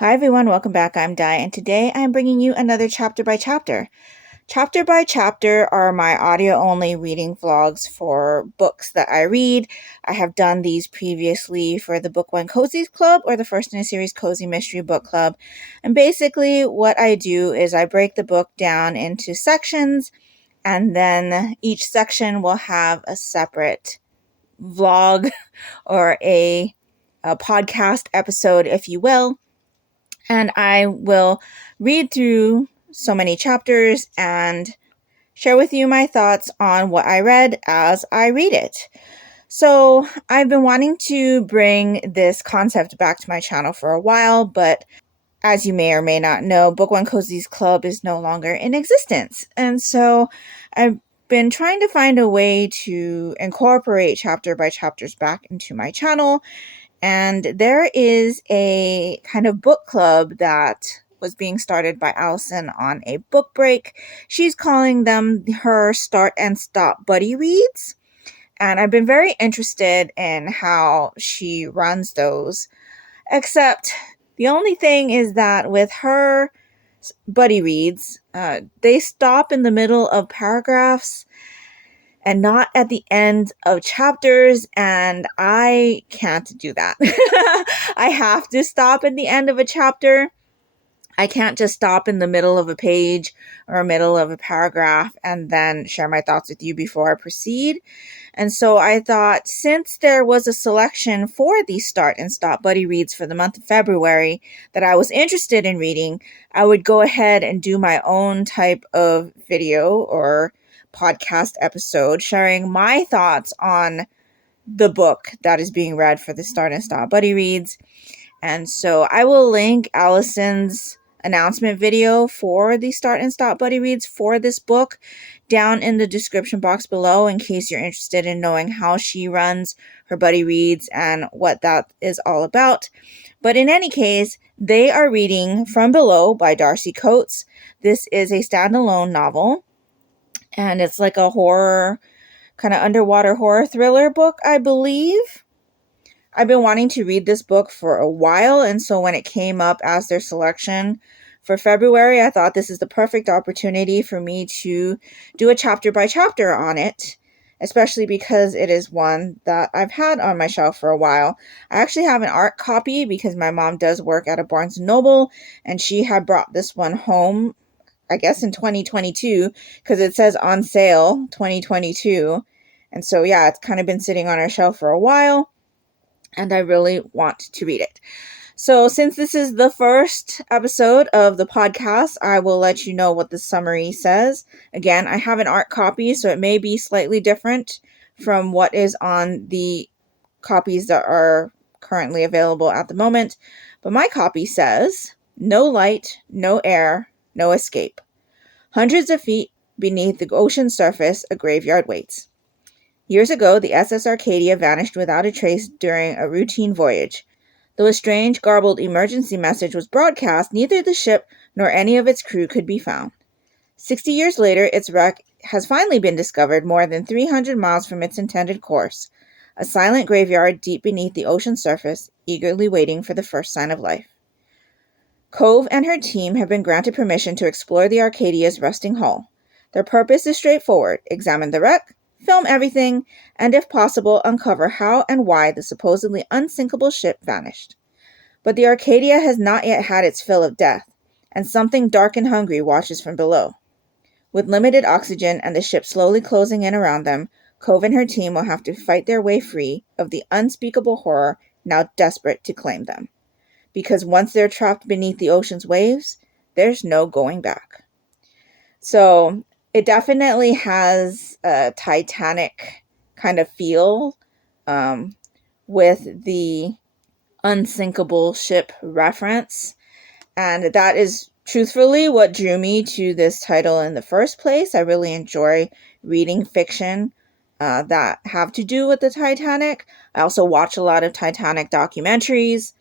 Hi everyone, welcome back. I'm Di, and today I'm bringing you another chapter by chapter. Chapter by chapter are my audio-only reading vlogs for books that I read. I have done these previously for the Book One Cozies Club or the first in a series Cozy Mystery Book Club. And basically what I do is I break the book down into sections, and then each section will have a separate vlog or a podcast episode, if you will. And I will read through so many chapters and share with you my thoughts on what I read as I read it. So I've been wanting to bring this concept back to my channel for a while, but as you may or may not know, Book One Cozies Club is no longer in existence. And so I've been trying to find a way to incorporate chapter by chapters back into my channel. And there is a kind of book club that was being started by Alison on a book break. She's calling them her Start and Stop Buddy Reads. And I've been very interested in how she runs those. Except the only thing is that with her buddy reads, they stop in the middle of paragraphs and not at the end of chapters, and I can't do that. I have to stop at the end of a chapter. I can't just stop in the middle of a page or middle of a paragraph and then share my thoughts with you before I proceed. And so I thought, since there was a selection for these Start and Stop Buddy Reads for the month of February that I was interested in reading, I would go ahead and do my own type of video or podcast episode sharing my thoughts on the book that is being read for the Start and Stop Buddy Reads. And so I will link Alison's announcement video for the Start and Stop Buddy Reads for this book down in the description box below in case you're interested in knowing how she runs her buddy reads and what that is all about. But in any case, they are reading From Below by Darcy Coates. This is a standalone novel, and it's like a horror, kind of underwater horror thriller book, I believe. I've been wanting to read this book for a while, and so when it came up as their selection for February, I thought this is the perfect opportunity for me to do a chapter by chapter on it, especially because it is one that I've had on my shelf for a while. I actually have an art copy because my mom does work at a Barnes & Noble, and she had brought this one home, I guess in 2022, because it says on sale 2022. And so yeah, it's kind of been sitting on our shelf for a while, and I really want to read it. So since this is the first episode of the podcast, I will let you know what the summary says. Again, I have an art copy, so it may be slightly different from what is on the copies that are currently available at the moment. But my copy says, "No light, no air, no escape. Hundreds of feet beneath the ocean's surface, a graveyard waits. Years ago, the SS Arcadia vanished without a trace during a routine voyage. Though a strange, garbled emergency message was broadcast, neither the ship nor any of its crew could be found. 60 years later, its wreck has finally been discovered more than 300 miles from its intended course, a silent graveyard deep beneath the ocean's surface, eagerly waiting for the first sign of life. Cove and her team have been granted permission to explore the Arcadia's rusting hull. Their purpose is straightforward: examine the wreck, film everything, and if possible, uncover how and why the supposedly unsinkable ship vanished. But the Arcadia has not yet had its fill of death, and something dark and hungry watches from below. With limited oxygen and the ship slowly closing in around them, Cove and her team will have to fight their way free of the unspeakable horror now desperate to claim them. Because once they're trapped beneath the ocean's waves, there's no going back." So it definitely has a Titanic kind of feel, with the unsinkable ship reference. And that is truthfully what drew me to this title in the first place. I really enjoy reading fiction that have to do with the Titanic. I also watch a lot of Titanic documentaries.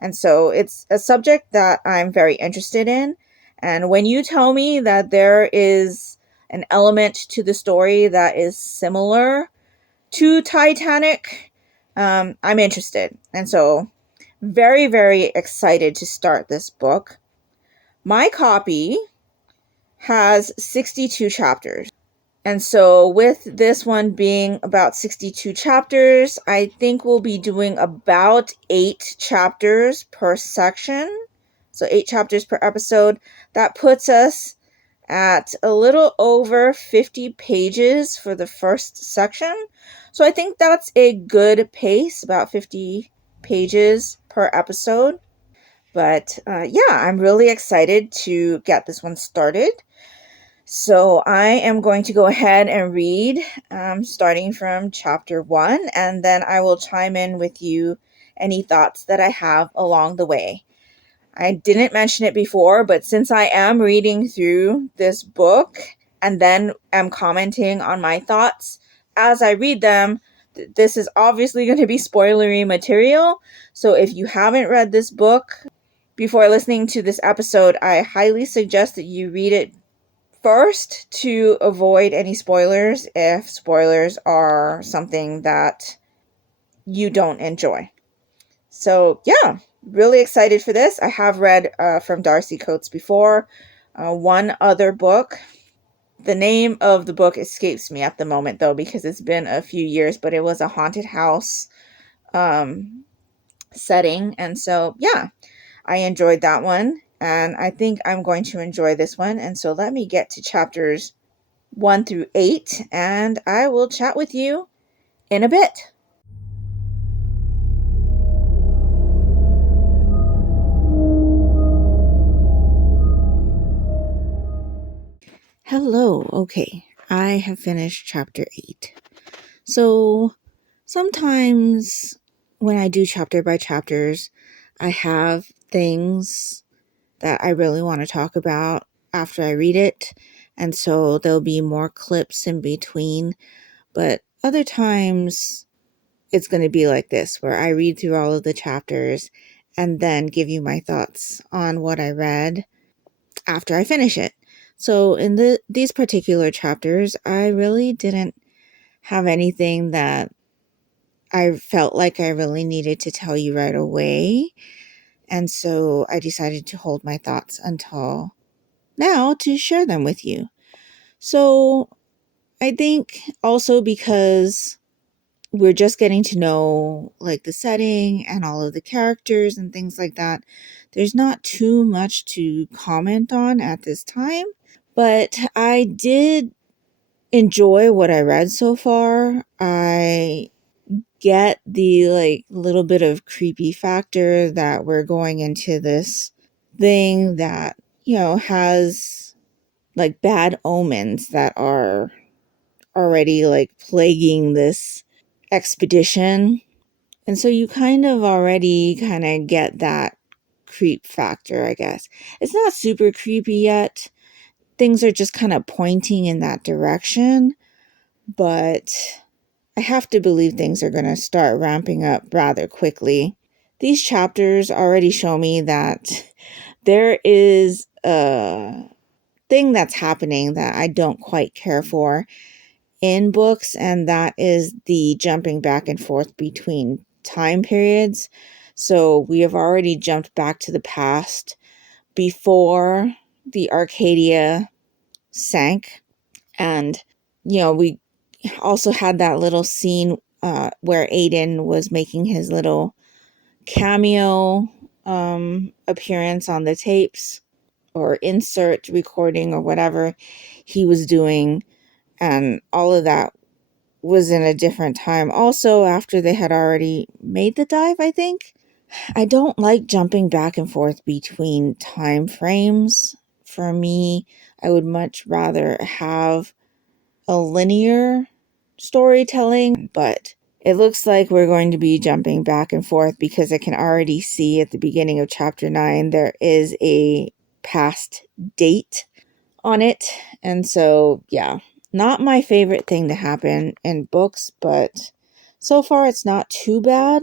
And so it's a subject that I'm very interested in. And when you tell me that there is an element to the story that is similar to Titanic, I'm interested. And so very, very excited to start this book. My copy has 62 chapters. And so with this one being about 62 chapters, I think we'll be doing about 8 chapters per section. So 8 chapters per episode. That puts us at a little over 50 pages for the first section. So I think that's a good pace, about 50 pages per episode. But yeah, I'm really excited to get this one started. So I am going to go ahead and read starting from chapter 1, and then I will chime in with you any thoughts that I have along the way. I didn't mention it before, but since I am reading through this book and then am commenting on my thoughts as I read them, this is obviously going to be spoilery material. So if you haven't read this book before listening to this episode, I highly suggest that you read it first to avoid any spoilers if spoilers are something that you don't enjoy. So yeah, really excited for this. I have read from Darcy Coates before. One other book. The name of the book escapes me at the moment though because it's been a few years, but it was a haunted house setting. And so yeah, I enjoyed that one. And I think I'm going to enjoy this one. And so let me get to chapters 1 through 8, and I will chat with you in a bit. Hello. Okay, I have finished chapter 8. So sometimes when I do chapter by chapters, I have things that I really want to talk about after I read it, and so there'll be more clips in between. But other times it's going to be like this, where I read through all of the chapters and then give you my thoughts on what I read after I finish it. So in these particular chapters, I really didn't have anything that I felt like I really needed to tell you right away. And so I decided to hold my thoughts until now to share them with you. So I think also because we're just getting to know like the setting and all of the characters and things like that, there's not too much to comment on at this time. But I did enjoy what I read so far. I get the like little bit of creepy factor that we're going into this thing that, has like bad omens that are already like plaguing this expedition. And so you kind of already kind of get that creep factor, I guess. It's not super creepy yet. Things are just kind of pointing in that direction, but I have to believe things are going to start ramping up rather quickly. These chapters already show me that there is a thing that's happening that I don't quite care for in books, and that is the jumping back and forth between time periods. So we have already jumped back to the past before the Arcadia sank, and we also had that little scene where Aiden was making his little cameo appearance on the tapes or insert recording or whatever he was doing, and all of that was in a different time also after they had already made the dive, I think. I don't like jumping back and forth between time frames. For me, I would much rather have a linear storytelling, but it looks like we're going to be jumping back and forth because I can already see at the beginning of chapter 9 there is a past date on it. And so, yeah, not my favorite thing to happen in books, but so far it's not too bad.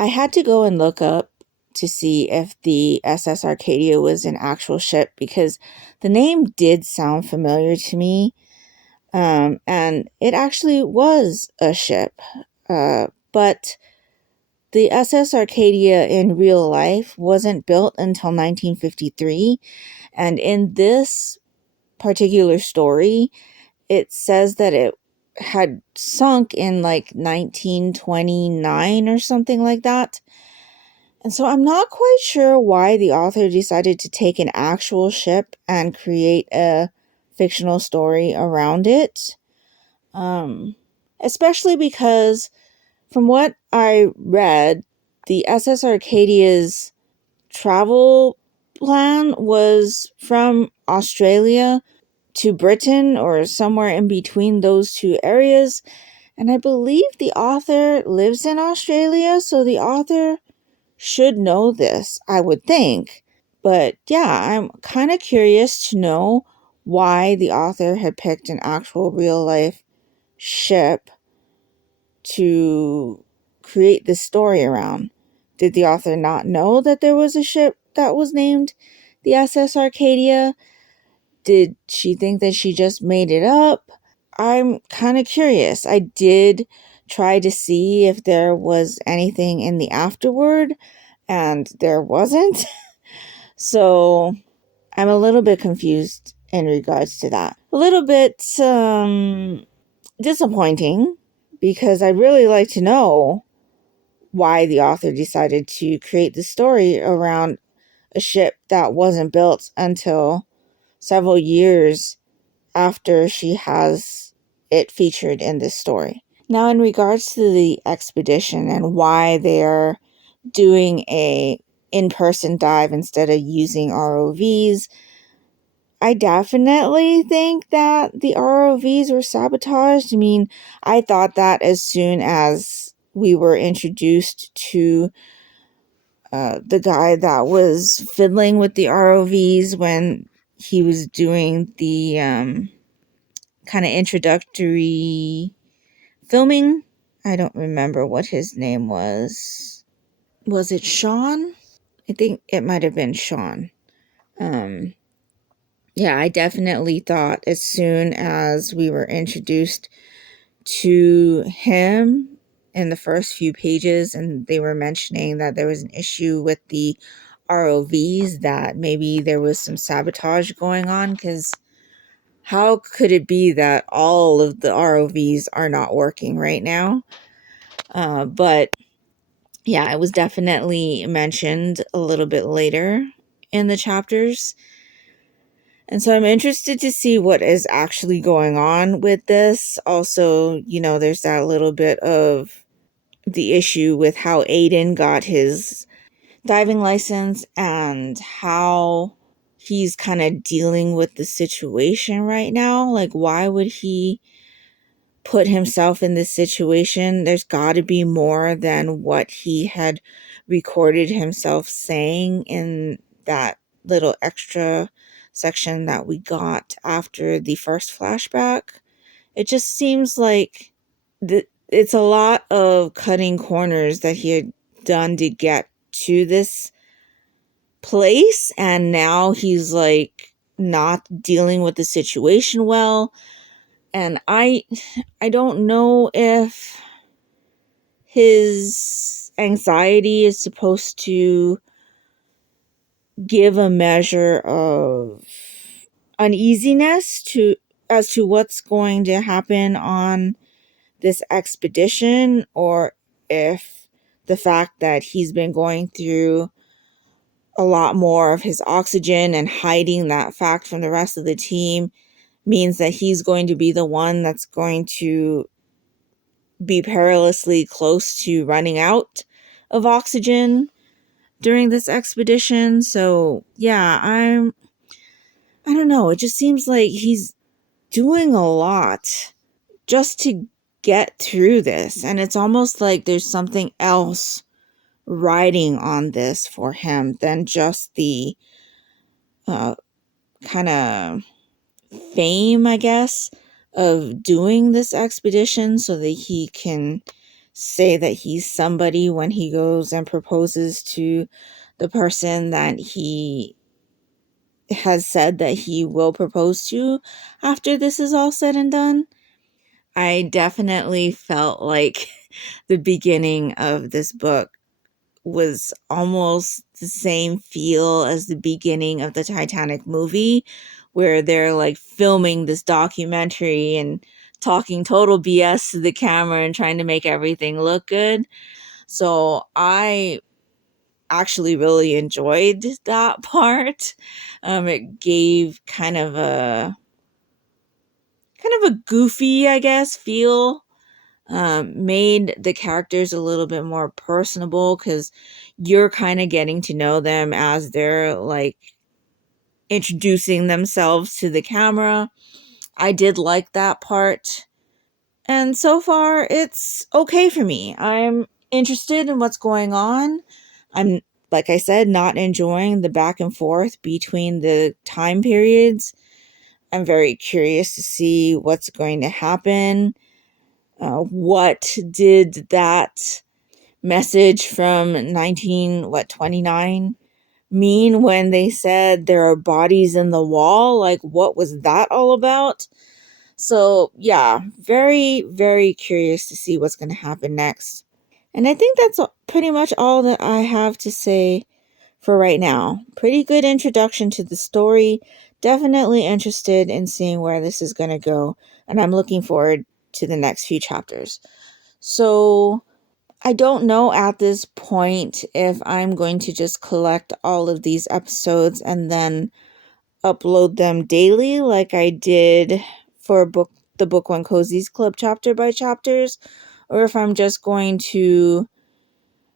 I had to go and look up to see if the SS Arcadia was an actual ship because the name did sound familiar to me. And it actually was a ship. But the SS Arcadia in real life wasn't built until 1953, and in this particular story, it says that it had sunk in like 1929 or something like that. And so I'm not quite sure why the author decided to take an actual ship and create a fictional story around it. Especially because from what I read, the SS Arcadia's travel plan was from Australia to Britain or somewhere in between those two areas. And I believe the author lives in Australia, so the author should know this, I would think. But yeah, I'm kind of curious to know why the author had picked an actual real life ship to create this story around. Did the author not know that there was a ship that was named the SS Arcadia? Did she think that she just made it up? I'm kind of curious. I did try to see if there was anything in the afterword, and there wasn't. So I'm a little bit confused in regards to that. A little bit disappointing, because I'd really like to know why the author decided to create the story around a ship that wasn't built until several years after she has it featured in this story. Now, in regards to the expedition and why they're doing a in-person dive instead of using ROVs, I definitely think that the ROVs were sabotaged. I mean, I thought that as soon as we were introduced to the guy that was fiddling with the ROVs when he was doing the kind of introductory filming. I don't remember what his name was. Was it Sean? I think it might have been Sean. Yeah, I definitely thought as soon as we were introduced to him in the first few pages and they were mentioning that there was an issue with the ROVs, that maybe there was some sabotage going on, because how could it be that all of the ROVs are not working right now? But yeah, it was definitely mentioned a little bit later in the chapters. And so I'm interested to see what is actually going on with this. Also, there's that little bit of the issue with how Aiden got his diving license and how he's kind of dealing with the situation right now. Like, why would he put himself in this situation? There's got to be more than what he had recorded himself saying in that little extra section that we got after the first flashback. It just seems like it's a lot of cutting corners that he had done to get to this place, and now he's like not dealing with the situation well. And I don't know if his anxiety is supposed to give a measure of uneasiness as to what's going to happen on this expedition, or if the fact that he's been going through a lot more of his oxygen and hiding that fact from the rest of the team means that he's going to be the one that's going to be perilously close to running out of oxygen during this expedition. So yeah, I don't know. It just seems like he's doing a lot just to get through this. And it's almost like there's something else riding on this for him than just the kind of fame, I guess, of doing this expedition so that he can say that he's somebody when he goes and proposes to the person that he has said that he will propose to after this is all said and done. I definitely felt like the beginning of this book was almost the same feel as the beginning of the Titanic movie, where they're like filming this documentary and talking total BS to the camera and trying to make everything look good. So I actually really enjoyed that part. It gave kind of a goofy, I guess, feel. Made the characters a little bit more personable because you're kind of getting to know them as they're like introducing themselves to the camera. I did like that part. And so far, it's okay for me. I'm interested in what's going on. I'm, like I said, not enjoying the back and forth between the time periods. I'm very curious to see what's going to happen. What did that message from 1929 mean when they said there are bodies in the wall? Like, what was that all about? So, yeah, very, very curious to see what's going to happen next. And I think that's pretty much all that I have to say for right now. Pretty good introduction to the story. Definitely interested in seeing where this is going to go. And I'm looking forward to the next few chapters. So, I don't know at this point if I'm going to just collect all of these episodes and then upload them daily like I did for the Book One Cozies Club chapter by chapters, or if I'm just going to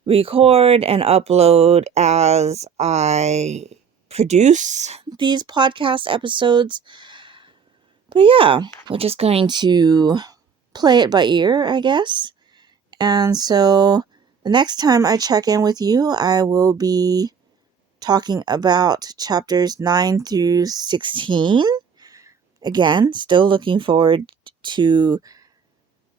record and upload as I produce these podcast episodes. But yeah, we're just going to play it by ear, I guess. And so the next time I check in with you, I will be talking about chapters 9 through 16. Again, still looking forward to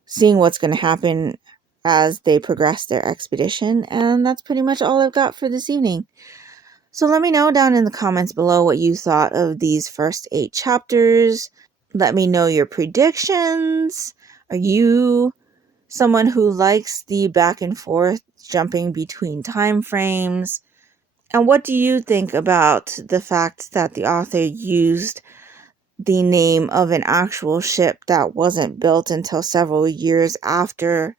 seeing what's going to happen as they progress their expedition. And that's pretty much all I've got for this evening. So let me know down in the comments below what you thought of these first 8 chapters. Let me know your predictions. Are you someone who likes the back and forth jumping between time frames? And what do you think about the fact that the author used the name of an actual ship that wasn't built until several years after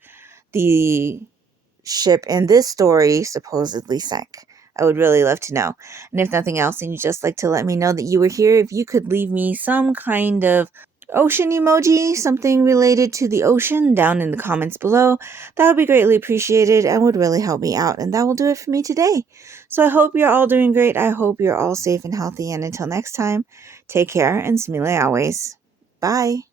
the ship in this story supposedly sank? I would really love to know. And if nothing else, and you'd just like to let me know that you were here, if you could leave me some kind of ocean emoji, something related to the ocean, down in the comments below, that would be greatly appreciated and would really help me out. And that will do it for me today. So I hope you're all doing great. I hope you're all safe and healthy. And until next time, take care and smile always. Bye.